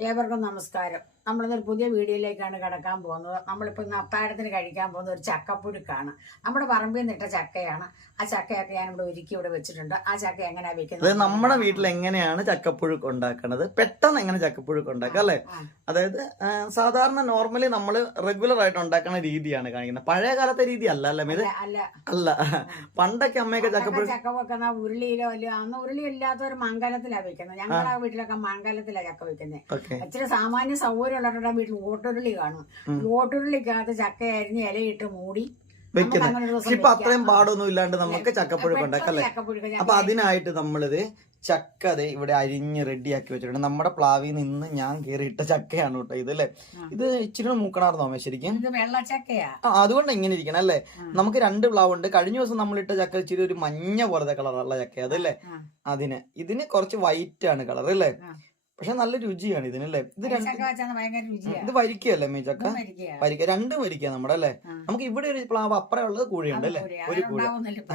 ഏവർക്കും നമസ്കാരം. നമ്മളിന്നൊരു പുതിയ വീഡിയോയിലേക്കാണ് കിടക്കാൻ പോകുന്നത്. നമ്മളിപ്പോൾ ഇന്ന് അത്താഴത്തിന് കഴിക്കാൻ പോകുന്ന ഒരു ചക്കപ്പുഴുക്കാണ്. നമ്മുടെ പറമ്പിൽ നിന്നിട്ട ചക്കയാണ്. ആ ചക്കയൊക്കെ ഞാൻ ഇവിടെ ഒരുക്കി ഇവിടെ വെച്ചിട്ടുണ്ട്. ആ ചക്ക എങ്ങനെയാ വെക്കുന്നത് നമ്മുടെ വീട്ടിൽ എങ്ങനെയാണ് ചക്കപ്പുഴുക്ക് ഉണ്ടാക്കുന്നത് പെട്ടെന്ന് എങ്ങനെ ചക്കപ്പുഴുക്ക് ഉണ്ടാക്കുക അല്ലേ? അതായത് സാധാരണ നോർമലി നമ്മൾ റെഗുലർ ആയിട്ട് ഉണ്ടാക്കുന്ന രീതിയാണ് കാണിക്കുന്നത്. പഴയ കാലത്തെ രീതി അല്ല അല്ലേ ഇത് അല്ല. പണ്ടൊക്കെ അമ്മയൊക്കെ ചക്കപ്പുഴു ചക്ക വെക്കുന്ന ഉരുളിയിലോ അല്ല അന്ന് ഉരുളി ഇല്ലാത്ത ഒരു മംഗലത്തിലാണ് വെക്കുന്നത്. ഞങ്ങളുടെ വീട്ടിലൊക്കെ മംഗലത്തിലാണ് ചക്ക വെക്കുന്നത്. ഇച്ചിരി സാമാന്യ സൗകര്യമുള്ളവരുടെ വീട്ടിൽ ഓട്ടുരുളി കാണും. ഓട്ടുരുളിക്കകത്ത് ചക്ക അരിഞ്ഞ് ഇലയിട്ട് മൂടി വെക്കുന്നത് ഇപ്പൊ അത്രയും പാടൊന്നും ഇല്ലാണ്ട് നമുക്ക് ചക്കപ്പുഴുക്ക് ഉണ്ടാക്കല്ലേ അപ്പൊ അതിനായിട്ട് നമ്മളിത് ചക്ക ദേ ഇവിടെ അരിഞ്ഞ് റെഡിയാക്കി വെച്ചിട്ടുണ്ട്. നമ്മുടെ പ്ലാവിൽ നിന്ന് ഞാൻ കയറിയിട്ട ചക്കയാണ് കേട്ടോ ഇത് അല്ലേ? ഇത് ഇച്ചിരി മൂക്കണാർന്നോ ശരിക്കും? ആ അതുകൊണ്ട് ഇങ്ങനെ ഇരിക്കണം അല്ലേ? നമുക്ക് രണ്ട് പ്ലാവ് ഉണ്ട് കഴിഞ്ഞ ദിവസം നമ്മൾ ഇട്ട ചക്ക ഇച്ചിരി ഒരു മഞ്ഞ പോലത്തെ കളറുള്ള ചക്ക അതല്ലേ. അതിന് ഇതിന് കുറച്ച് വൈറ്റ് ആണ് കളർ അല്ലേ. പക്ഷെ നല്ല രുചിയാണ് ഇതിനല്ലേ? ഇത് ഇത് വരിക്കയല്ലേ മീ ചക്ക? ഇതും വരിക്കയാ. വരിക്ക രണ്ടും വരിക്ക നമ്മുടെ അല്ലേ? നമുക്ക് ഇവിടെ ഒരു പ്ലാവ് അപ്പറേ ഉള്ളത് കൂഴിയുണ്ട് അല്ലേ? ഒരു കൂഴ.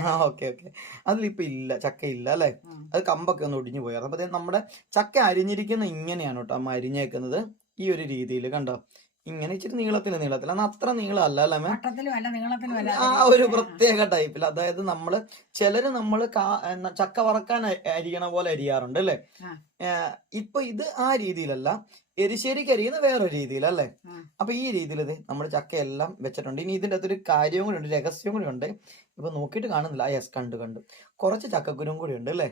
ആ ഓക്കെ ഓക്കെ. അതിലിപ്പോ ഇല്ല ചക്ക ഇല്ല അല്ലേ? അത് കമ്പൊക്കെ ഒന്ന് ഒടിഞ്ഞു പോയത് അപ്പൊ നമ്മുടെ ചക്ക അരിഞ്ഞിരിക്കുന്ന ഇങ്ങനെയാണ് കേട്ടോ അമ്മ അരിഞ്ഞേക്കുന്നത് ഈ ഒരു രീതിയിൽ കണ്ടോ? ഇങ്ങനെ ഇച്ചിരി നീളത്തിൽ നീളത്തിൽ അന്ന് അത്ര നീളം അല്ല അല്ലേ ആ ഒരു പ്രത്യേക ടൈപ്പിൽ അതായത് നമ്മൾ ചിലര് നമ്മൾ ചക്ക വറക്കാൻ അരിയണ പോലെ അരിയാറുണ്ട് അല്ലേ. ഇപ്പൊ ഇത് ആ രീതിയിലല്ല. എരിശ്ശേരിക്ക് അരിയുന്ന വേറെ രീതിയിലല്ലേ. അപ്പൊ ഈ രീതിയിൽ ഇത് നമ്മൾ ചക്കയെല്ലാം വെച്ചിട്ടുണ്ട്. ഇനി ഇതിന്റെ അകത്തൊരു കാര്യവും കൂടി ഉണ്ട് രഹസ്യവും കൂടി ഉണ്ട്. ഇപ്പൊ നോക്കിയിട്ട് കാണുന്നില്ല. യെസ് കണ്ടു കണ്ടു. കുറച്ച് ചക്കക്കുരും കൂടി ഉണ്ട് അല്ലേ?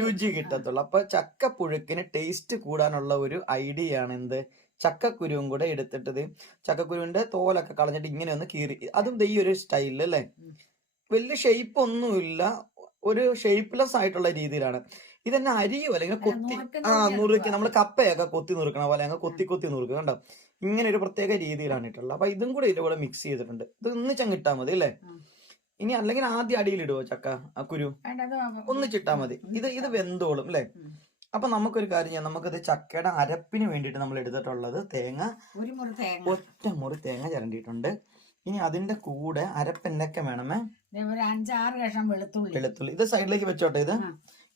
രുചി കിട്ടത്തുള്ളൂ. അപ്പൊ ചക്കപ്പുഴുക്കിന് ടേസ്റ്റ് കൂടാനുള്ള ഒരു ഐഡിയ ആണ് എന്ത്? ചക്കക്കുരുവും കൂടെ എടുത്തിട്ടത്. ചക്കക്കുരുവിന്റെ തോലൊക്കെ കളഞ്ഞിട്ട് ഇങ്ങനെ ഒന്ന് കീറി. അതും ദേ ഈ ഒരു സ്റ്റൈലിൽ അല്ലേ? വലിയ ഷേപ്പ് ഒന്നുമില്ല ഒരു ഷേപ്പ്ലെസ് ആയിട്ടുള്ള രീതിയിലാണ്. ഇതന്നെ അരിയോ അല്ലെങ്കിൽ കൊത്തി ആ നുറുക്കി നമ്മൾ കപ്പയൊക്കെ കൊത്തി നുറുക്കണ പോലെ അങ്ങ് കൊത്തി കൊത്തി നുറുക്കുക കണ്ടോ? ഇങ്ങനെ ഒരു പ്രത്യേക രീതിയിലാണ് ഇട്ടുള്ളത് അപ്പൊ ഇതും കൂടെ ഇതിലൂടെ മിക്സ് ചെയ്തിട്ടുണ്ട്. ഇത് ഒന്നിച്ചങ്ങ് ഇട്ടാ മതി അല്ലേ? ഇനി അല്ലെങ്കിൽ ആദ്യം അടിയിലിടുവോ ചക്ക? ആ കുരു? ഒന്നിച്ചിട്ടാ മതി. ഇത് ഇത് വെന്തോളും അല്ലേ. അപ്പൊ നമുക്കൊരു കാര്യം ചെയ്യാം. നമുക്കത് ചക്കയുടെ അരപ്പിന് വേണ്ടിയിട്ട് നമ്മൾ എടുത്തിട്ടുള്ളത് തേങ്ങ. ഒരു മുറി തേങ്ങ. ഒറ്റ മുറി തേങ്ങ ചിരണ്ടിയിട്ടുണ്ട്. ഇനി അതിന്റെ കൂടെ അരപ്പ് എന്തൊക്കെ വേണമേ? ഒരു അഞ്ചാറ് കഷ്ണം വെളുത്തുള്ളി. വെളുത്തുള്ളി. ഇത് സൈഡിലേക്ക് വെച്ചോട്ടെ ഇത്?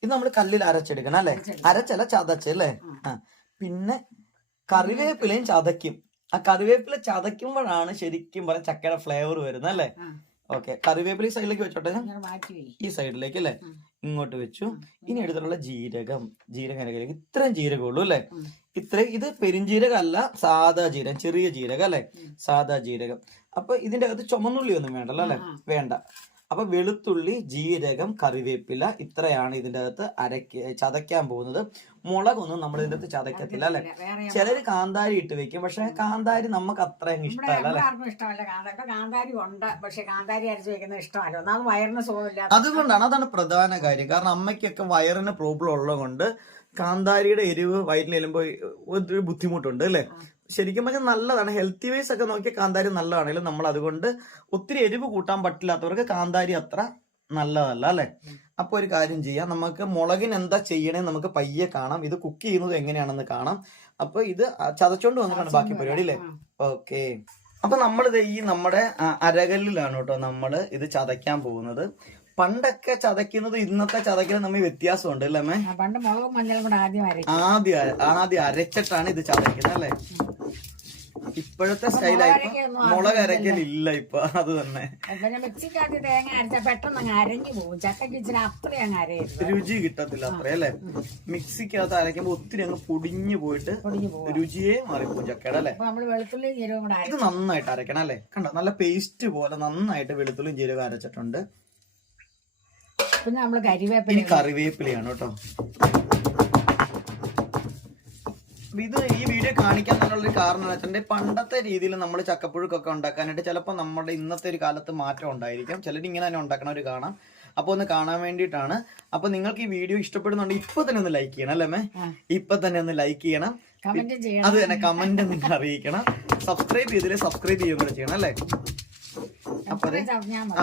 ഇത് നമ്മൾ കല്ലിൽ അരച്ചെടുക്കണം അല്ലേ? അരച്ചല്ല ചതച്ച് അല്ലേ? ആ. പിന്നെ കറിവേപ്പിലയും ചതയ്ക്കും. ആ കറിവേപ്പില ചതയ്ക്കുമ്പോഴാണ് ശരിക്കും പറഞ്ഞ ചക്കയുടെ ഫ്ലേവർ വരുന്നത് അല്ലേ. ഓക്കെ കറിവേപ്പില ഈ സൈഡിലേക്ക് വെച്ചോട്ടെ. ഈ സൈഡിലേക്ക് അല്ലേ. ഇങ്ങോട്ട് വെച്ചു. ഇനി എടുത്തിട്ടുള്ള ജീരകം ജീരകം അരക്കിലേക്ക് ഇത്രയും ജീരകമുള്ളൂ അല്ലെ? ഇത്ര ഇത് പെരിഞ്ജീരകം അല്ല സാദാ ജീരകം ചെറിയ ജീരകം അല്ലെ? സാധാ ജീരകം. അപ്പൊ ഇതിന്റെ അകത്ത് ചുമന്നുള്ളി ഒന്നും വേണ്ടല്ലോ അല്ലെ? വേണ്ട. അപ്പൊ വെളുത്തുള്ളി ജീരകം കറിവേപ്പില ഇത്രയാണ് ഇതിന്റെ അകത്ത് അരക്ക ചതയ്ക്കാൻ പോകുന്നത്. മുളകൊന്നും നമ്മൾ ഇതിന്റെ അകത്ത് ചതയ്ക്കത്തില്ല അല്ലെ? ചിലർ കാന്താരി ഇട്ട് വെക്കും. പക്ഷെ കാന്താരി നമുക്ക് അത്ര ഇഷ്ടമല്ല അല്ലെ? ഇഷ്ടമല്ല കാന്താരി. ഉണ്ട്. പക്ഷെ കാന്താരി അരച്ച് വെക്കുന്നത് ഇഷ്ടമല്ല. ഒന്നാമത് വയറിന് സുഖമില്ല അതുകൊണ്ടാണ് അതാണ് പ്രധാന കാര്യം. കാരണം അമ്മയ്ക്കൊക്കെ വയറിന് പ്രോബ്ലം ഉള്ളത് കൊണ്ട് കാന്താരിയുടെ എരിവ് വയറ്റിൽ ചെല്ലുമ്പോൾ ഒരു ബുദ്ധിമുട്ടുണ്ട് അല്ലേ? ശരിക്കും പറഞ്ഞാൽ നല്ലതാണ്. ഹെൽത്തി വൈസ് ഒക്കെ നോക്കിയ കാന്താരി നല്ലതാണെങ്കിലും നമ്മൾ അതുകൊണ്ട് ഒത്തിരി എരിവ് കൂട്ടാൻ പറ്റില്ലാത്തവർക്ക് കാന്താരി അത്ര നല്ലതല്ല അല്ലെ? അപ്പൊ ഒരു കാര്യം ചെയ്യാം. നമുക്ക് മുളകിന് എന്താ ചെയ്യണേ നമുക്ക് പയ്യെ കാണാം. ഇത് കുക്ക് ചെയ്യുന്നത് എങ്ങനെയാണെന്ന് കാണാം. അപ്പൊ ഇത് ചതച്ചോണ്ട് വന്നിട്ടാണ് ബാക്കി പരിപാടി അല്ലേ? ഓക്കെ. അപ്പൊ നമ്മളിത് ഈ നമ്മുടെ അരകല്ലിലാണ് കേട്ടോ നമ്മൾ ഇത് ചതയ്ക്കാൻ പോകുന്നത്. പണ്ടൊക്കെ ചതയ്ക്കുന്നത് ഇന്നത്തെ ചതയ്ക്കുന്നത് തമ്മിൽ വ്യത്യാസമുണ്ട് അല്ലേ അമ്മേ? പണ്ട് മുളകും മഞ്ഞളും കൂടെ ആദ്യം അരയ്ക്കും ആദ്യം ആദ്യം അരച്ചിട്ടാണ് ഇത് ചതയ്ക്കുന്നത് അല്ലേ? ഇപ്പോഴത്തെ സ്റ്റൈലായി മുളക് അരക്കലില്ല ഇപ്പൊ അത് തന്നെ. പിന്നെ മിക്സിക്കകത്ത് തേങ്ങ അരച്ച പെട്ടെന്ന് അങ്ങ് അരഞ്ഞു പോകും. ചക്കയ്ക്ക് ഇച്ചിരി അത്രയും അങ്ങ് അരയരുത്. രുചി കിട്ടത്തില്ല അത്ര അല്ലേ? മിക്സിക്കകത്ത് അരയ്ക്കുമ്പോ ഒത്തിരി അങ്ങ് പൊടിഞ്ഞു പോയിട്ട് രുചിയെ മാറിപ്പോകും ചക്കയുടെ അല്ലേ? ഇത് നന്നായിട്ട് അരക്കണം അല്ലേ? കണ്ടോ? നല്ല പേസ്റ്റ് പോലെ നന്നായിട്ട് വെളുത്തുള്ളിയും ജീരകം അരച്ചിട്ടുണ്ട്. പിന്നെ നമ്മൾ കരിവേപ്പില കറിവേപ്പിലയാണ് കേട്ടോ. ഇത് ഈ വീഡിയോ കാണിക്കാൻ തന്നെയുള്ള ഒരു കാരണം എന്ന് വെച്ചിട്ടുണ്ടെങ്കിൽ പണ്ടത്തെ രീതിയിൽ നമ്മൾ ചക്കപ്പുഴുക്കൊക്കെ ഉണ്ടാക്കാനായിട്ട് ചിലപ്പോൾ നമ്മുടെ ഇന്നത്തെ ഒരു കാലത്ത് മാറ്റം ഉണ്ടായിരിക്കും. ചിലർ ഇങ്ങനെ തന്നെ ഉണ്ടാക്കണവർ കാണാം. അപ്പോൾ ഒന്ന് കാണാൻ വേണ്ടിയിട്ടാണ്. അപ്പോൾ നിങ്ങൾക്ക് ഈ വീഡിയോ ഇഷ്ടപ്പെടുന്നുണ്ട് ഇപ്പൊ തന്നെ ഒന്ന് ലൈക്ക് ചെയ്യണം അല്ലേ മേ. ഇപ്പൊ തന്നെ ഒന്ന് ലൈക്ക് ചെയ്യണം. അത് തന്നെ കമന്റ് നിങ്ങൾ അറിയിക്കണം. സബ്സ്ക്രൈബ് ചെയ്തില്ലേ സബ്സ്ക്രൈബ് ചെയ്യുമ്പോൾ ചെയ്യണം അല്ലേ?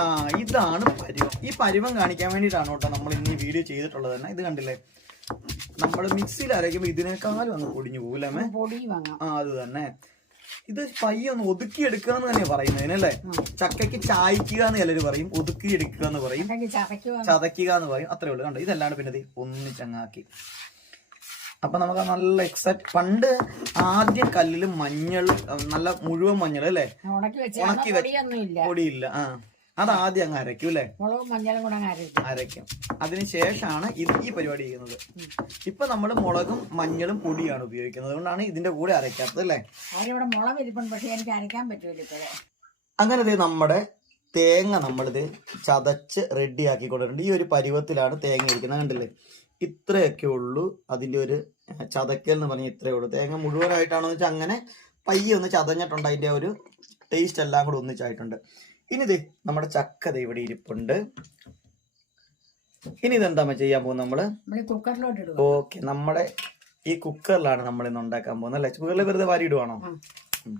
ആ ഇതാണ് പരിവം. ഈ പരിവം കാണിക്കാൻ വേണ്ടിയിട്ടാണ് കേട്ടോ നമ്മൾ ഇന്ന് ഈ വീഡിയോ ചെയ്തിട്ടുള്ളത് തന്നെ. ഇത് കണ്ടില്ലേ? നമ്മൾ മിക്സിയിൽ അരയ്ക്കുമ്പോൾ ഇതിനേക്കാളും അങ്ങ് പൊടിഞ്ഞു പോകൂലേ പൊടി ആ അത് തന്നെ. ഇത് പയ്യെ ഒന്ന് ഒതുക്കി എടുക്കുക എന്ന് തന്നെ പറയുന്നതിനല്ലേ ചക്കയ്ക്ക് ചായ്ക്കുക എന്ന് ചിലര് പറയും ഒതുക്കി എടുക്കുക എന്ന് പറയും. ചതയ്ക്കുക എന്ന് പറയും. അത്രേ ഉള്ളൂ. കണ്ടോ? ഇതല്ലാണ്ട് പിന്നെ ഒന്നിച്ചങ്ങാക്കി അപ്പൊ നമുക്ക് നല്ല എക്സാക്ട് പണ്ട് ആദ്യം കല്ലിൽ മഞ്ഞൾ നല്ല മുഴുവൻ മഞ്ഞൾ അല്ലേ? ഉണക്കി പൊടിയില്ല. ആ. അത് ആദ്യം അങ്ങ് അരയ്ക്കും അല്ലേ? അരയ്ക്കും. അതിനുശേഷമാണ് ഇത് ഈ പരിപാടി ചെയ്യുന്നത്. ഇപ്പൊ നമ്മൾ മുളകും മഞ്ഞളും പൊടിയാണ് ഉപയോഗിക്കുന്നത്. അതുകൊണ്ടാണ് ഇതിന്റെ കൂടെ അരയ്ക്കാത്തത് അല്ലേ? അങ്ങനെ നമ്മുടെ തേങ്ങ നമ്മളിത് ചതച്ച് റെഡിയാക്കി കൊടുക്കുന്നുണ്ട് കൊണ്ടിട്ടുണ്ട് ഈ ഒരു പരുവത്തിലാണ് തേങ്ങ ഇരിക്കുന്നത്. കണ്ടില്ലേ? ഇത്രയൊക്കെ ഉള്ളൂ അതിന്റെ ഒരു ചതക്കൽ എന്ന് പറഞ്ഞാൽ ഇത്രയേ ഉള്ളൂ. തേങ്ങ മുഴുവനായിട്ടാണെന്ന് വെച്ചാൽ അങ്ങനെ പയ്യെ ഒന്ന് ചതഞ്ഞിട്ടുണ്ട്. അതിന്റെ ഒരു ടേസ്റ്റ് എല്ലാം കൂടെ ഒന്നിച്ചായിട്ടുണ്ട്. ഇനി ഇത് നമ്മുടെ ചക്ക ദേ ഇവിടെ ഇരിപ്പുണ്ട്. ഇനി ഇതെന്താ ചെയ്യാൻ പോകുന്നത് നമ്മൾ? കുക്കറിലോട്ട് ഓക്കെ നമ്മുടെ ഈ കുക്കറിലാണ് നമ്മൾ ഇന്ന് ഉണ്ടാക്കാൻ പോകുന്നത് അല്ലേ? കുക്കറിൽ വെറുതെ വാരി ഇടുവാണോ? ഉം. ഉം.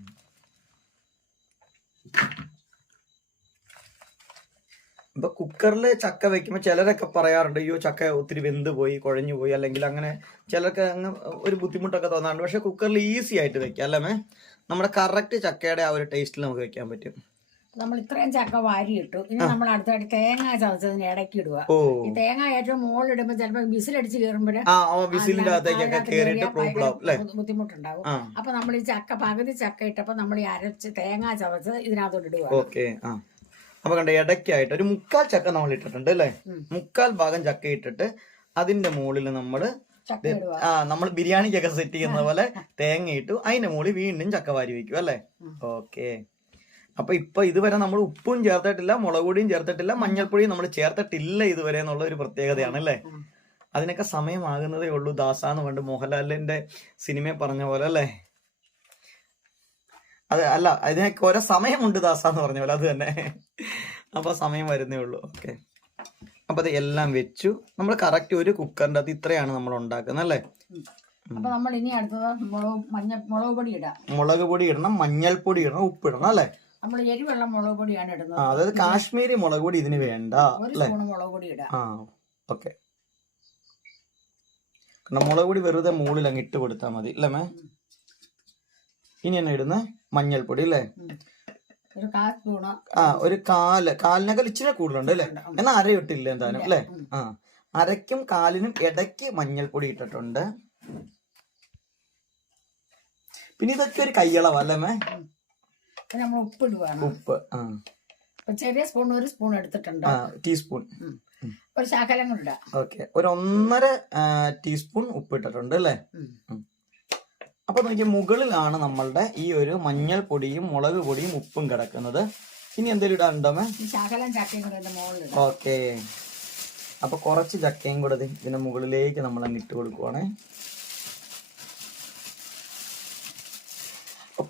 ഇപ്പൊ കുക്കറിൽ ചക്ക വെക്കുമ്പോൾ ചിലരൊക്കെ പറയാറുണ്ട് അയ്യോ ചക്ക ഒത്തിരി വെന്ത് പോയി കുഴഞ്ഞു പോയി അല്ലെങ്കിൽ അങ്ങനെ ചിലർക്ക് അങ്ങ് ഒരു ബുദ്ധിമുട്ടൊക്കെ തോന്നാറുണ്ട്. പക്ഷെ കുക്കറിൽ ഈസി ആയിട്ട് വെക്കാം അല്ലേ മേ? നമ്മുടെ കറക്റ്റ് ചക്കയുടെ ആ ഒരു ടേസ്റ്റിൽ നമുക്ക് വെക്കാൻ പറ്റും. നമ്മൾ ഇത്രയും ചക്ക വാരിയിട്ടു ഇനി നമ്മൾ അടുത്തായിട്ട് തേങ്ങ ചതച്ചതിന് ഇടയ്ക്ക് ഇടുക. ഈ തേങ്ങ ഏറ്റവും മുകളിലിടുമ്പോ ചിലപ്പോ വിസിലടിച്ച് കയറുമ്പോൾ ആ ആ വിസിലിന്റെ അകത്തേക്കൊക്കെ കേറിയിട്ട് പ്രോബ്ലം ആവും അല്ലേ? ബുദ്ധിമുട്ടുണ്ടാവും. ആ. അപ്പൊ നമ്മൾ ഈ ചക്ക പകുതി ചക്ക ഇട്ടപ്പോ നമ്മൾ ഈ അരച്ച് തേങ്ങ ചതച്ച് ഇതിനകത്തോട്ട് ഇടുക അപ്പൊ കണ്ട ഇടയ്ക്കായിട്ട് ഒരു മുക്കാൽ ചക്ക നമ്മൾ ഇട്ടിട്ടുണ്ട് അല്ലേ. മുക്കാൽ ഭാഗം ചക്ക ഇട്ടിട്ട് അതിന്റെ മുകളിൽ നമ്മൾ ആ നമ്മൾ ബിരിയാണിക്കൊക്കെ സെറ്റ് ചെയ്യുന്ന പോലെ തേങ്ങ ഇട്ടു അതിന്റെ മുകളിൽ വീണ്ടും ചക്ക വാരി വെക്കും അല്ലേ. ഓക്കെ. അപ്പൊ ഇപ്പൊ ഇതുവരെ നമ്മൾ ഉപ്പും ചേർത്തിട്ടില്ല മുളക് പൊടിയും ചേർത്തിട്ടില്ല മഞ്ഞൾപ്പൊടിയും നമ്മൾ ചേർത്തിട്ടില്ല ഇതുവരെ എന്നുള്ള ഒരു പ്രത്യേകതയാണ് അല്ലേ. അതിനൊക്കെ സമയമാകുന്നതേ ഉള്ളൂ ദാസാന്ന് പണ്ട് മോഹൻലാലിന്റെ സിനിമ പറഞ്ഞ പോലെ അല്ലേ? അത് അല്ല അതിനൊക്കെ ഓരോ സമയമുണ്ട് ദാസാന്ന് പറഞ്ഞ പോലെ അത് തന്നെ. അപ്പൊ സമയം വരുന്നേ ഉള്ളൂ. ഓക്കെ. അപ്പൊ അത് എല്ലാം വെച്ചു. നമ്മൾ കറക്റ്റ് ഒരു കുക്കറിന്റെ അത് ഇത്രയാണ് നമ്മൾ ഉണ്ടാക്കുന്നത് അല്ലേ. അപ്പൊ നമ്മൾ ഇനി അടുത്തത് മുളക് മഞ്ഞ മുളക് പൊടി ഇടാം. മുളക് പൊടി ഇടണം മഞ്ഞൾപ്പൊടി ഇടണം ഉപ്പ് ഇടണം അല്ലേ? നമ്മൾ എരിവെള്ള മുളക് പൊടിയാണ് ആ ഇടുന്നത് അതായത് കാശ്മീരി മുളക് പൊടി ഇതിന് വേണ്ട ഒരു അല്ലേ? സ്പൂൺ മുളക് പൊടി ഇടാം. ആ ഓക്കെ. കാരണം മുളക് പൊടി വെറുതെ മുകളിൽ അങ്ങ് ഇട്ട് കൊടുത്താൽ മതി അല്ലേ മേ? എന്നാ ഇടുന്നത് മഞ്ഞൾപ്പൊടി അല്ലേ? ആ ഒരു കാൽ. കാലിനൊക്കെ ഇച്ചിരി കൂടുതലുണ്ട് അല്ലേ? എന്നാ അര ഇട്ടില്ല എന്തായാലും അല്ലേ? ആ. അരയ്ക്കും കാലിനും ഇടയ്ക്ക് മഞ്ഞൾപ്പൊടി ഇട്ടിട്ടുണ്ട്. പിന്നെ ഇതൊക്കെ ഒരു കയ്യളവ അല്ലേ നമ്മൾ ഉപ്പ് ഇടുവാണ്. ഉപ്പ് ആ. ചെറിയ സ്പൂൺ ഒരു സ്പൂൺ എടുത്തിട്ടുണ്ട്. ടീസ്പൂൺ. ഒരു ശകലം കൂടി ഓക്കെ. ഒരു ഒന്നര ടീസ്പൂൺ ഉപ്പ് ഇട്ടിട്ടുണ്ട് അല്ലേ? ഉം. അപ്പൊ നോക്കിയ മുകളിലാണ് നമ്മളുടെ ഈ ഒരു മഞ്ഞൾ പൊടിയും മുളക് പൊടിയും ഉപ്പും കിടക്കുന്നത്. ഇനി എന്തെങ്കിലും ഇടാനുണ്ടോമേ ഉണ്ടോ ഓക്കെ. അപ്പൊ കുറച്ച് ചക്കയും കൂടെ ഇതിന്റെ മുകളിലേക്ക് നമ്മൾ അങ്ങ് ഇട്ട് കൊടുക്കുവാണേ.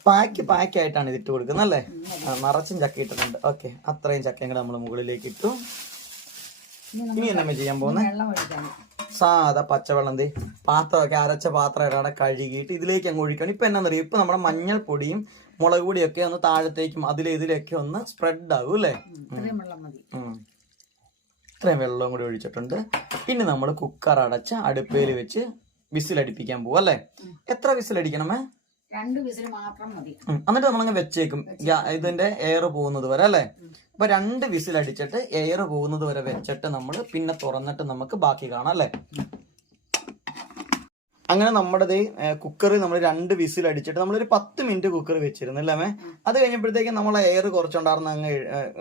പാക്ക് പാക്ക് ആയിട്ടാണ് ഇതിട്ട് ഇട്ട് കൊടുക്കുന്നത് അല്ലേ? നിറച്ചും ചക്ക ഇട്ടിട്ടുണ്ട്. ഓക്കെ അത്രയും ചക്കയും കൂടെ നമ്മൾ മുകളിലേക്ക് ഇട്ടു. ഇനി ഇനി നമ്മൾ എന്നാ ചെയ്യാൻ പോകുന്നത് സാധാ പച്ചവെള്ളം എന്ത് പാത്രമൊക്കെ അരച്ച പാത്രം ഇടാതെ കഴുകിയിട്ട് ഇതിലേക്ക് അങ്ങ് ഒഴിക്കണം. ഇപ്പൊ എന്നാന്നറിയോ? ഇപ്പൊ നമ്മുടെ മഞ്ഞൾപ്പൊടിയും മുളക് പൊടിയൊക്കെ ഒന്ന് താഴത്തേക്കും അതിലെ ഇതിലൊക്കെ ഒന്ന് സ്പ്രെഡ് ആകും അല്ലേ. ഇത്രയും വെള്ളം കൂടി ഒഴിച്ചിട്ടുണ്ട്. പിന്നെ നമ്മൾ കുക്കർ അടച്ച് അടുപ്പയിൽ വെച്ച് വിസിലടിപ്പിക്കാൻ പോവും അല്ലേ എത്ര വിസിലടിക്കണമേ രണ്ട് വിസിൽ മാത്രം മതി. എന്നിട്ട് നമ്മളങ്ങ് വെച്ചേക്കും. ഇതിന്റെ എയർ പോകുന്നത് വരെ അല്ലേ? അപ്പൊ രണ്ട് വിസിൽ അടിച്ചിട്ട് എയർ പോകുന്നത് വരെ വെച്ചിട്ട് നമ്മൾ പിന്നെ തുറന്നിട്ട് നമുക്ക് ബാക്കി കാണാം അല്ലേ? അങ്ങനെ നമ്മുടെ കുക്കറിൽ നമ്മൾ രണ്ട് വിസിൽ അടിച്ചിട്ട് നമ്മളൊരു പത്ത് മിനിറ്റ് കുക്കർ വെച്ചിരുന്നു അല്ലേ മേ? അത് കഴിഞ്ഞപ്പോഴത്തേക്കും നമ്മൾ എയർ കുറച്ചുണ്ടായിരുന്നു അങ്ങ്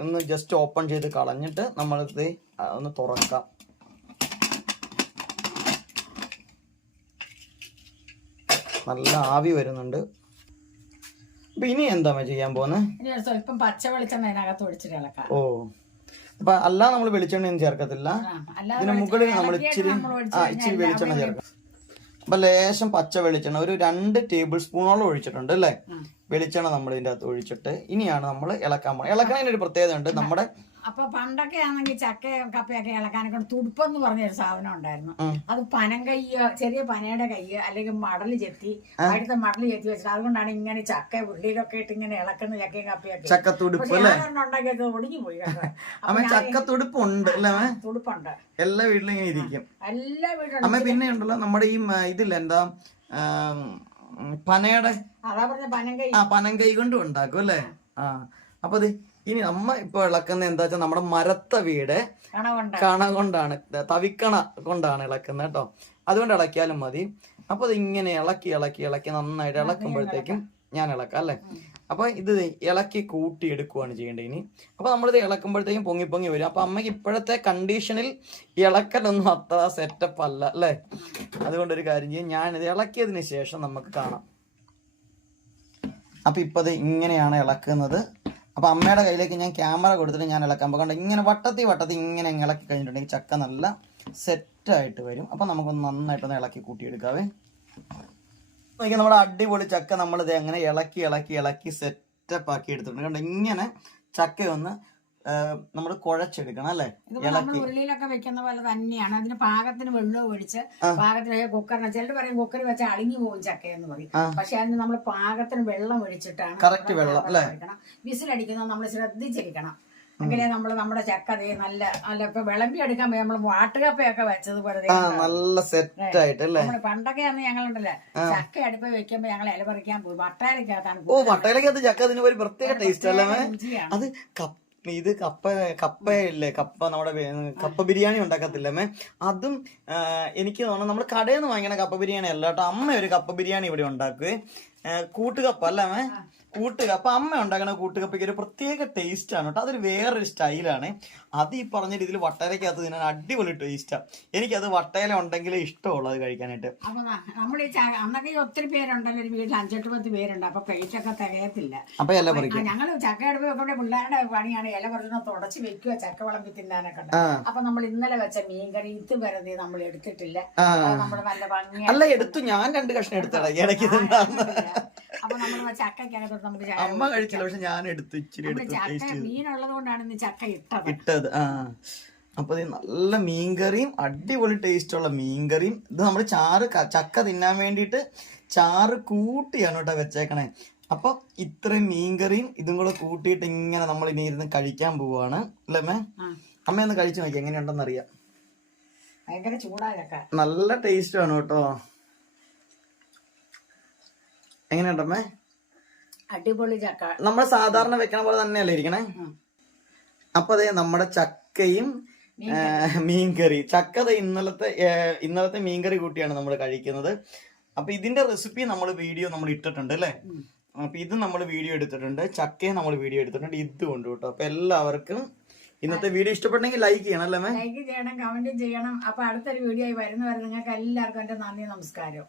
ഒന്ന് ജസ്റ്റ് ഓപ്പൺ ചെയ്ത് കളഞ്ഞിട്ട് നമ്മളിത് ഒന്ന് തുറക്കാം. നല്ല ആവി വരുന്നുണ്ട്. അപ്പൊ ഇനി എന്താ ചെയ്യാൻ പോകുന്നത് സ്വല്പം പച്ച വെളിച്ചെണ്ണ അതിനകത്ത് ഒഴിച്ചിട്ട് ഇളക്കാം. ഓ. അപ്പൊ അല്ല നമ്മൾ വെളിച്ചെണ്ണയൊന്നും ചേർക്കത്തില്ല. ഇതിന് മുകളിൽ നമ്മൾ ഇച്ചിരി ഇച്ചിരി വെളിച്ചെണ്ണ ചേർക്കാം. അപ്പൊ ലേശം പച്ച വെളിച്ചെണ്ണ ഒരു രണ്ട് ടേബിൾ സ്പൂണോളം ഒഴിച്ചിട്ടുണ്ട് അല്ലേ? വെളിച്ചെണ്ണ നമ്മൾ ഇതിന്റെ അകത്ത് ഒഴിച്ചിട്ട് ഇനിയാണ് നമ്മൾ ഇളക്കാൻ പോകുന്നത് ഇളക്കണതിന് ഒരു പ്രത്യേകത ഉണ്ട് നമ്മുടെ അപ്പൊ പണ്ടൊക്കെ ആണെങ്കിൽ ചക്കയും കപ്പയൊക്കെ ഇളക്കാനൊക്കെ തുടുപ്പെന്ന് പറഞ്ഞൊരു സാധനം ഉണ്ടായിരുന്നു. അത് പനം കയ്യോ ചെറിയ പനയുടെ കയ്യ് അല്ലെങ്കിൽ മടൽ ചെത്തി അടുത്ത മടൽ ചെത്തി വെച്ചിട്ട് അതുകൊണ്ടാണ് ഇങ്ങനെ ചക്ക ഉള്ളിയിലൊക്കെ ഇട്ട് ഇങ്ങനെ ഇളക്കുന്ന ചക്കയും കപ്പയൊക്കെ. ചക്ക തുടുപ്പ് ഉണ്ടാക്കിയത് ഒടിഞ്ഞു പോയി ചക്ക തുടുപ്പുണ്ട്? തുടുപ്പുണ്ട്. എല്ലാ വീട്ടിലും ഇങ്ങനെ ഇരിക്കും. എല്ലാ വീട്ടിലും അമ്മ പിന്നെ ഉണ്ടല്ലോ നമ്മുടെ ഈ ഇതില്ല എന്താ പനയുടെ അതാ പറഞ്ഞ പനം കൈ. ആ പനം കൈ കൊണ്ടും ഉണ്ടാക്കും അല്ലേ? ആ. അപ്പൊ ഇനി നമ്മ ഇപ്പൊ ഇളക്കുന്ന എന്താ വെച്ചാൽ നമ്മുടെ മരത്ത വീട് കണ കൊണ്ടാണ്. തവിക്കണ കൊണ്ടാണ് ഇളക്കുന്നത് കേട്ടോ. അതുകൊണ്ട് ഇളക്കിയാലും മതി. അപ്പൊ അത് ഇങ്ങനെ ഇളക്കി ഇളക്കി ഇളക്കി നന്നായിട്ട് ഇളക്കുമ്പോഴത്തേക്കും ഞാൻ ഇളക്കാം. അല്ലേ? അപ്പൊ ഇത് ഇളക്കി കൂട്ടി എടുക്കുവാണ് ചെയ്യേണ്ടത് ഇനി. അപ്പൊ നമ്മളിത് ഇളക്കുമ്പോഴത്തേക്കും പൊങ്ങി പൊങ്ങി വരും. അപ്പൊ അമ്മയ്ക്ക് ഇപ്പോഴത്തെ കണ്ടീഷനിൽ ഇളക്കലൊന്നും അത്ര സെറ്റപ്പ് അല്ല അല്ലേ? അതുകൊണ്ട് ഒരു കാര്യം ചെയ്യും. ഞാനിത് ഇളക്കിയതിന് ശേഷം നമുക്ക് കാണാം. അപ്പൊ ഇപ്പത് ഇത് ഇങ്ങനെയാണ് ഇളക്കുന്നത്. അപ്പൊ അമ്മയുടെ കയ്യിലേക്ക് ഞാൻ ക്യാമറ കൊടുത്തിട്ട് ഞാൻ ഇളക്കാൻ പോകണ്ട ഇങ്ങനെ വട്ടത്തി വട്ടത്തി ഇങ്ങനെ ഇളക്കി കഴിഞ്ഞിട്ടുണ്ടെങ്കിൽ ചക്ക നല്ല സെറ്റായിട്ട് വരും. അപ്പൊ നമുക്കൊന്ന് നന്നായിട്ടൊന്ന് ഇളക്കി കൂട്ടിയെടുക്കാവേ. നോക്കി നമ്മുടെ അടിപൊളി ചക്ക നമ്മളിത് അങ്ങനെ ഇളക്കി ഇളക്കി ഇളക്കി സെറ്റപ്പ് ആക്കി എടുത്തിട്ടുണ്ട്. കണ്ടോ ഇങ്ങനെ ചക്ക ഒന്ന് നമ്മൾ കുഴച്ചെടുക്കണം അല്ലേ? ഉള്ളിലൊക്കെ വെക്കുന്ന പോലെ തന്നെയാണ്. അതിന് പാകത്തിന് വെള്ളവും ഒഴിച്ച് പാകത്തിന് കുക്കറിന് ചിലർ പറയും കുക്കറിൽ വെച്ച് അളിഞ്ഞു പോകും ചക്ക എന്ന് പറയും. പക്ഷെ അതിന് നമ്മൾ പാകത്തിന് വെള്ളം ഒഴിച്ചിട്ടാണ് കറക്റ്റ് വെള്ളം, അല്ലേ? വിസിലടിക്കുന്നത് നമ്മൾ ശ്രദ്ധിച്ചിരിക്കണം. അങ്ങനെ നമ്മൾ നമ്മുടെ ചക്ക നല്ല നല്ല ഇപ്പൊ വിളമ്പി എടുക്കാൻ പോയി നമ്മൾ വാട്ടുകപ്പയൊക്കെ വെച്ചതുപോലെ നല്ല സെറ്റായിട്ട് അല്ലേ? നമ്മൾ പണ്ടൊക്കെ അന്ന് ഞങ്ങളുണ്ടല്ലേ ചക്ക അടുപ്പ് വെക്കുമ്പോ ഞങ്ങൾ ഇല പറിക്കാൻ പോയി. വട്ടയിലേക്കകത്താണ് ഓ വട്ടയിലേക്കകത്ത് ചക്ക അതിന് ഒരു പ്രത്യേക ടേസ്റ്റ് അല്ലേ അത് കപ്പ ഇത് കപ്പ കപ്പ കപ്പയില്ലേ? കപ്പ നമ്മുടെ കപ്പ ബിരിയാണി ഉണ്ടാക്കത്തില്ലേ മേ അതും എനിക്ക് തോന്നുന്നു നമ്മൾ കടയിൽ നിന്ന് വാങ്ങിക്കണ കപ്പ ബിരിയാണി അല്ല കേട്ടോ. അമ്മ ഒരു കപ്പ ബിരിയാണി ഇവിടെ ഉണ്ടാക്കുവേ. ആ, കൂട്ടുകപ്പ അല്ലേ കൂട്ടുകപ്പ അമ്മ ഉണ്ടാക്കണ കൂട്ടുകപ്പയ്ക്ക് ഒരു പ്രത്യേക ടേസ്റ്റ് ആണ് കേട്ടോ. അതൊരു വേറൊരു സ്റ്റൈലാണ് അത് ഈ പറഞ്ഞ രീതിയിൽ വട്ടയിലക്കകത്ത് തിന്നാൻ അടിപൊളി ടേസ്റ്റാണ് എനിക്കത് വട്ടയില ഉണ്ടെങ്കിലേ ഇഷ്ടമുള്ളത് അത് കഴിക്കാനായിട്ട്. അപ്പൊ നമ്മൾ ഈ അന്നൊക്കെ ഒത്തിരി പേരുണ്ടല്ലോ ഒരു വീട്ടിൽ അഞ്ചെട്ട് പത്ത് പേരുണ്ട്. അപ്പൊ പ്ലേറ്റ് ഒക്കെ തികയത്തില്ല. അപ്പൊ ആ, പറിക്കും. ഞങ്ങൾ ചക്ക വെക്കുമ്പോൾ പിള്ളേരുടെ പണിയാണ് ഇല പറഞ്ഞ തുടച്ച് വെക്കുക ചക്ക വിളമ്പി തിന്നാനൊക്കെ ഉണ്ട്. അപ്പൊ നമ്മൾ ഇന്നലെ വെച്ച മീൻകറി ഇത് വരെ നമ്മൾ എടുത്തിട്ടില്ല. നമ്മൾ നല്ല ഭംഗി അല്ല എടുത്തു. ഞാൻ രണ്ട് കഷ്ണം എടുത്തടാ ഇടയ്ക്ക് തിന്നാന്ന് അപ്പൊ നമ്മൾ ചക്കക്കകത്തോട്ട് നമുക്ക് അമ്മ കഴിച്ചില്ല പക്ഷെ ഞാൻ എടുത്തു ഇച്ചിരി നമ്മൾ ചക്ക മീനുള്ളത് കൊണ്ടാണ് ഇന്ന് ചക്ക ഇട്ടത്. ഇട്ടത് ആ. അപ്പൊ ഇത് നല്ല മീൻകറിയും അടിപൊളി ടേസ്റ്റ് ഉള്ള മീൻകറിയും. ഇത് നമ്മൾ ചാറ് ചക്ക തിന്നാൻ വേണ്ടിയിട്ട് ചാറ് കൂട്ടിയാണ് കേട്ടോ വെച്ചേക്കണേ. അപ്പൊ ഇത്രയും മീൻകറിയും ഇതും കൂടെ കൂട്ടിയിട്ട് ഇങ്ങനെ നമ്മൾ ഇനി ഇരുന്ന് കഴിക്കാൻ പോവാണ്. അല്ലേ അമ്മേ? അമ്മ ഒന്ന് കഴിച്ചു നോക്കി എങ്ങനെയുണ്ടെന്ന് അറിയാം ഭയങ്കര ചൂടാ ചക്ക. നല്ല ടേസ്റ്റ് ആണ് കേട്ടോ. എങ്ങനെയുണ്ടമ്മേ അടിപൊളി ചക്ക. നമ്മൾ സാധാരണ വെക്കണ പോലെ തന്നെയല്ലേ ഇരിക്കണേ. അപ്പൊ അതെ നമ്മുടെ ചക്കയും മീൻകറി. ചക്ക ദേ ഇന്നലത്തെ ഇന്നലത്തെ മീൻകറി കൂട്ടിയാണ് നമ്മൾ കഴിക്കുന്നത്. അപ്പൊ ഇതിന്റെ റെസിപ്പി നമ്മൾ വീഡിയോ നമ്മൾ ഇട്ടിട്ടുണ്ട് അല്ലേ? അപ്പൊ ഇത് നമ്മൾ വീഡിയോ എടുത്തിട്ടുണ്ട്. ചക്കയും നമ്മൾ വീഡിയോ എടുത്തിട്ടുണ്ട്. ഇത് കൊണ്ട് കേട്ടോ. അപ്പൊ എല്ലാവർക്കും ഇന്നത്തെ വീഡിയോ ഇഷ്ടപ്പെട്ടെങ്കിൽ ലൈക്ക് ചെയ്യണം അല്ലേ ലൈക്ക് ചെയ്യണം കമന്റും ചെയ്യണം. അപ്പൊ അടുത്തൊരു വീഡിയോ ആയി വരുന്നവരെ നിങ്ങൾക്ക് എല്ലാവർക്കും എന്റെ നന്ദി നമസ്കാരം.